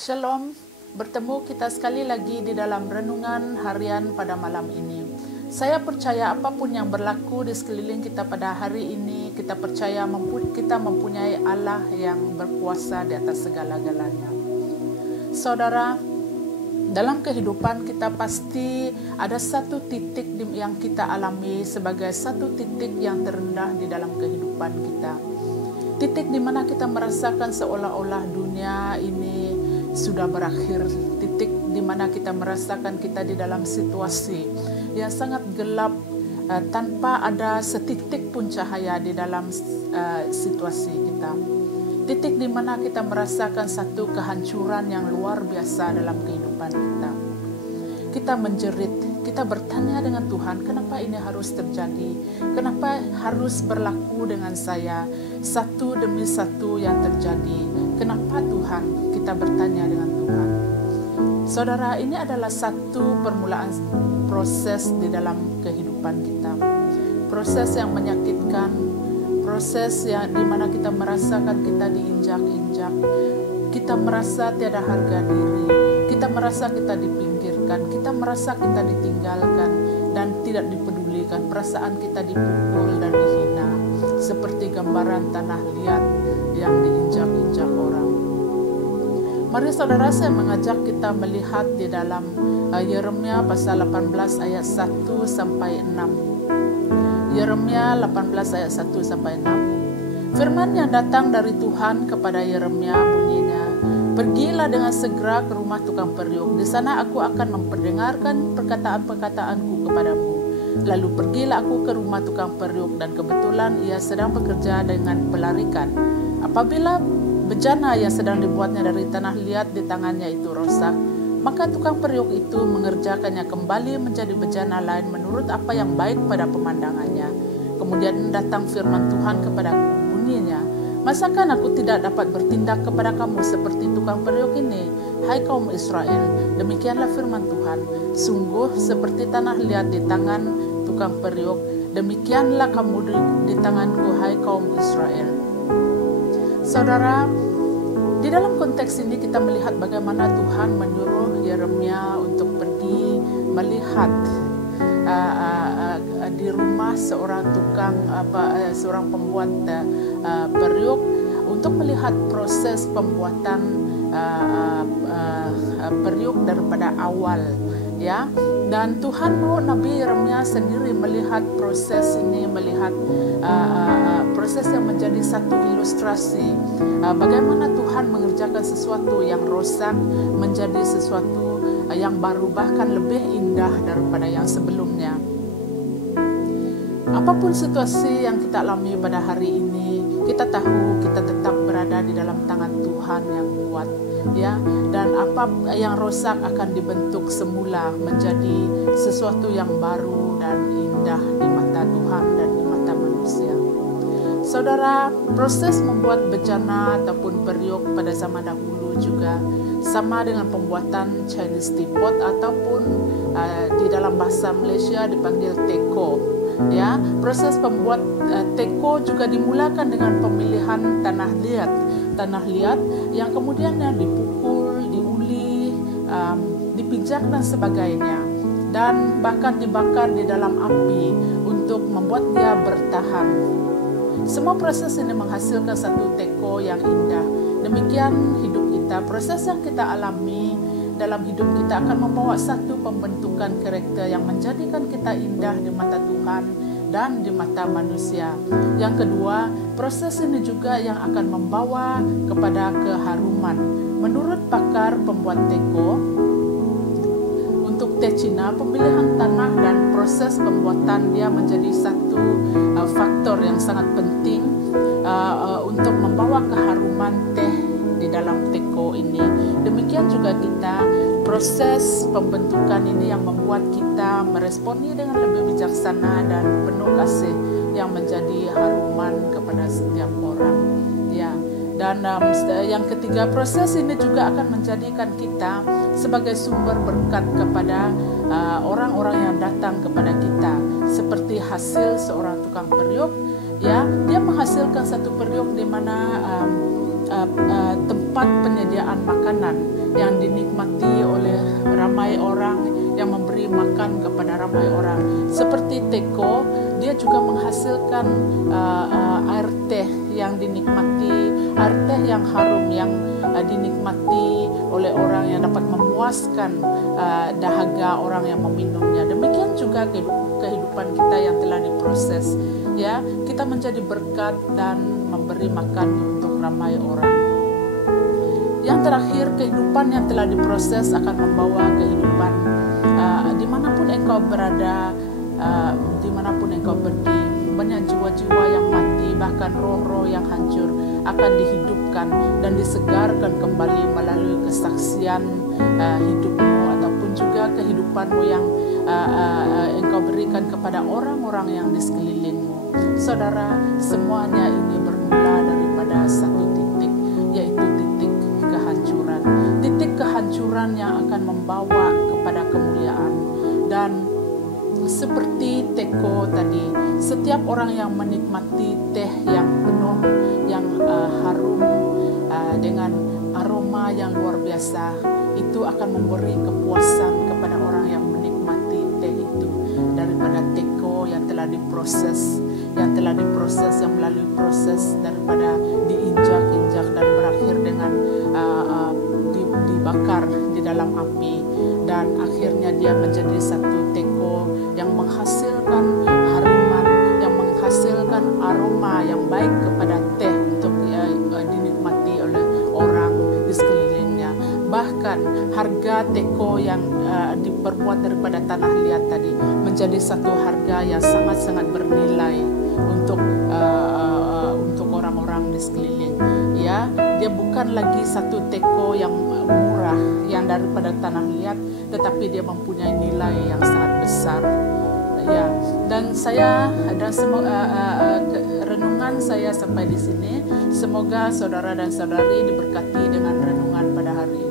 Shalom, bertemu kita sekali lagi di dalam renungan harian pada malam ini. Saya percaya apapun yang berlaku di sekeliling kita pada hari ini, kita percaya kita mempunyai Allah yang berkuasa di atas segala-galanya. Saudara, dalam kehidupan kita pasti ada satu titik yang kita alami sebagai satu titik yang terendah di dalam kehidupan kita. Titik di mana kita merasakan seolah-olah dunia ini sudah berakhir, titik di mana kita merasakan kita di dalam situasi yang sangat gelap, tanpa ada setitik pun cahaya di dalam situasi kita. Titik di mana kita merasakan satu kehancuran yang luar biasa dalam kehidupan kita. Kita menjerit, kita bertanya dengan Tuhan, kenapa ini harus terjadi? Kenapa harus berlaku dengan saya? Satu demi satu yang terjadi. Kenapa Tuhan? Kita bertanya dengan Tuhan. Saudara, ini adalah satu permulaan proses di dalam kehidupan kita. Proses yang menyakitkan, proses yang dimana kita merasakan kita diinjak-injak, kita merasa tiada harga diri, kita merasa kita dipinggirkan, kita merasa kita ditinggalkan dan tidak dipedulikan, perasaan kita dipukul dan dihina, seperti gambaran tanah liat yang diinjak-injak orang. Mari saudara, saya mengajak kita melihat di dalam Yeremia pasal 18 ayat 1 sampai 6. Yeremia 18 ayat 1 sampai 6. Firman yang datang dari Tuhan kepada Yeremia bunyinya, pergilah dengan segera ke rumah tukang periuk. Di sana aku akan memperdengarkan perkataan-perkataanku kepadamu. Lalu pergilah aku ke rumah tukang periuk, dan kebetulan ia sedang bekerja dengan pelarikan. Apabila bejana yang sedang dibuatnya dari tanah liat di tangannya itu rosak, maka tukang periuk itu mengerjakannya kembali menjadi bejana lain menurut apa yang baik pada pemandangannya. Kemudian datang firman Tuhan kepada bunyinya, masakan aku tidak dapat bertindak kepada kamu seperti tukang periuk ini, hai kaum Israel? Demikianlah firman Tuhan, sungguh seperti tanah liat di tangan tukang periuk, demikianlah kamu di tanganku, hai kaum Israel. Saudara, di dalam konteks ini kita melihat bagaimana Tuhan menyuruh Yeremia untuk pergi melihat di rumah seorang pembuat periuk untuk melihat proses pembuatan periuk daripada awal, ya. Dan Tuhan mau Nabi Yeremia sendiri melihat proses ini, melihat proses yang menjadi satu ilustrasi bagaimana Tuhan mengerjakan sesuatu yang rosak menjadi sesuatu yang baru, bahkan lebih indah daripada yang sebelumnya. Apapun situasi yang kita alami pada hari ini, kita tahu kita tetap berada di dalam tangan Tuhan yang kuat, ya. Dan apa yang rosak akan dibentuk semula menjadi sesuatu yang baru dan indah di mata Tuhan dan di mata manusia. Saudara, proses membuat bejana ataupun periuk pada zaman dahulu juga sama dengan pembuatan Chinese teapot ataupun di dalam bahasa Malaysia dipanggil teko. Ya, proses pembuat teko juga dimulakan dengan pemilihan tanah liat yang kemudian dipukul, diuli, dipijak dan sebagainya, dan bahkan dibakar di dalam api untuk membuat dia bertahan. Semua proses ini menghasilkan satu teko yang indah. Demikian hidup kita, proses yang kita alami dalam hidup kita akan membawa satu pembentukan karakter yang menjadikan kita indah di mata Tuhan dan di mata manusia. Yang kedua, proses ini juga yang akan membawa kepada keharuman. Menurut pakar pembuat teko, untuk teh Cina, pemilihan tanah dan proses pembuatan dia menjadi satu faktor yang sangat penting untuk membawa keharuman teh di dalam teko ini. Demikian juga kita, proses pembentukan ini yang membuat kita meresponi dengan lebih bijaksana dan penuh kasih yang menjadi haruman kepada setiap orang, ya. Dan yang ketiga, proses ini juga akan menjadikan kita sebagai sumber berkat kepada orang-orang yang datang kepada kita, seperti hasil seorang tukang periuk, ya. Dia menghasilkan satu periuk di mana tempat penyediaan makanan yang dinikmati oleh ramai orang, yang memberi makan kepada ramai orang. Seperti teko, dia juga menghasilkan air teh yang dinikmati, air teh yang harum yang dinikmati oleh orang, yang dapat memuaskan dahaga orang yang meminumnya. Demikian juga kehidupan kita yang telah diproses, ya, kita menjadi berkat dan memberi makan untuk ramai orang. Yang terakhir, kehidupan yang telah diproses akan membawa kehidupan dimanapun engkau berada, dimanapun engkau pergi. Banyak jiwa-jiwa yang mati, bahkan roh-roh yang hancur akan dihidupkan dan disegarkan kembali melalui kesaksian hidupmu ataupun juga kehidupanmu yang engkau berikan kepada orang-orang yang di sekelilingmu. Saudara, semuanya ini bermula daripada satu titik, yaitu titik kehancuran. Titik kehancuran yang akan membawa kepada kemuliaan. Dan seperti teko tadi, setiap orang yang menikmati teh yang penuh, yang harum, dengan aroma yang luar biasa, itu akan memberi kepuasan kepada orang yang menikmati teh itu, daripada teko yang telah diproses, yang melalui proses daripada diinjak-injak dan berakhir dengan dibakar di dalam api, dan akhirnya dia menjadi satu teko yang menghasilkan haruman, yang menghasilkan aroma yang baik kepada teh untuk dinikmati oleh orang di sekelilingnya. Bahkan harga teko yang diperbuat daripada tanah liat tadi menjadi satu harga yang sangat-sangat bernilai untuk orang-orang di sekeliling. Ya, dia bukan lagi satu teko yang murah yang daripada tanah liat, tetapi dia mempunyai nilai yang sangat besar. Ya, dan renungan saya sampai di sini. Semoga saudara dan saudari diberkati dengan renungan pada hari ini.